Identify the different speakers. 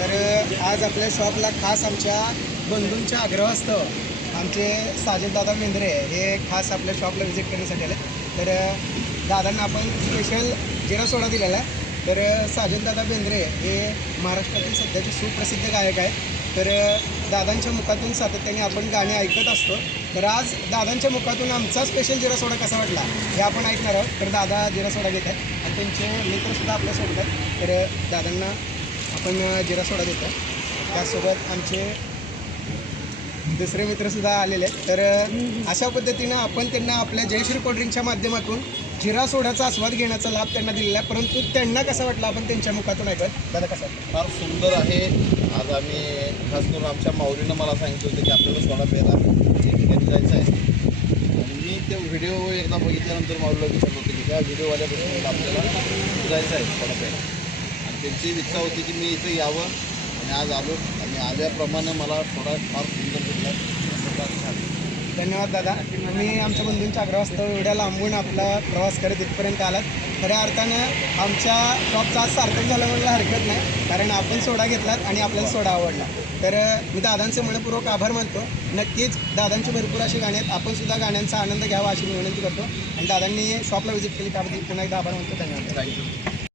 Speaker 1: तर आज आपल्या शॉपला खास आमच्या बंधूंच्या आग्रहास्तव आमचे साजनदादा मेंद्रे हे खास आपल्या शॉपला व्हिजिट करण्यासाठी आले. तर दादांना आपण स्पेशल जिरा सोडा दिलेला आहे. तर अ, साजनदादा बेंद्रे हे महाराष्ट्रातील सध्याचे सुप्रसिद्ध गायक आहे तर दादांच्या मुखातून सातत्याने आपण गाणी ऐकत असतो. तर आज दादांच्या मुखातून आमचा स्पेशल जिरा सोडा कसा वाटला हे आपण ऐकणार आहोत. तर दादा जिरा सोडा घेत आहेत. आणि त्यांचे मित्रसुद्धा आपल्या आहेत. तर दादांना आपण जिरा सोडा देतो त्यासोबत आमचे दुसरे मित्रसुद्धा आलेले आहेत. तर अशा पद्धतीनं आपण त्यांना आपल्या जयश्री कोल्ड्रिंकच्या माध्यमातून जिरा सोड्याचा आस्वाद घेण्याचा लाभ त्यांना दिलेला आहे. परंतु त्यांना कसा वाटला आपण त्यांच्या मुखातून ऐकत दादा कसा
Speaker 2: फार सुंदर आहे. आज आम्ही खास करून आमच्या माऊलीनं मला सांगितलं होतं की आपल्याला सोडा प्यायला ठिकाणी जायचं आहे. आणि मी ते व्हिडिओ एकदा बघितल्यानंतर माऊलीला विचारलं होतं की त्या व्हिडिओवाल्यापासून आपल्याला जायचं आहे सोडा प्यायला. त्यांची इच्छा होती की मी इथं यावं. आणि आज आलो. आणि आल्याप्रमाणे मला सोडा फार सुंदर भेटला
Speaker 1: धन्यवाद दादा. तुम्ही आमच्या बंधूंच्या आग्रहास्तव एवढ्या लांबून आपला प्रवास करत इथपर्यंत आलात. खऱ्या अर्थानं आमच्या शॉपचा आज सार्थक झालं म्हणलं हरकत नाही. कारण आपण सोडा घेतलात आणि आपल्याला सोडा आवडला. तर मी दादांचे मनपूर्वक आभार मानतो. नक्कीच दादांची भरपूर अशी गाणी आहेत. आपण सुद्धा गाण्यांचा आनंद घ्यावा अशी मी विनंती करतो. आणि दादांनी शॉपला व्हिजिट केली त्याबद्दल पुन्हा एकदा आभार मानतो. धन्यवाद.
Speaker 2: थँक्यू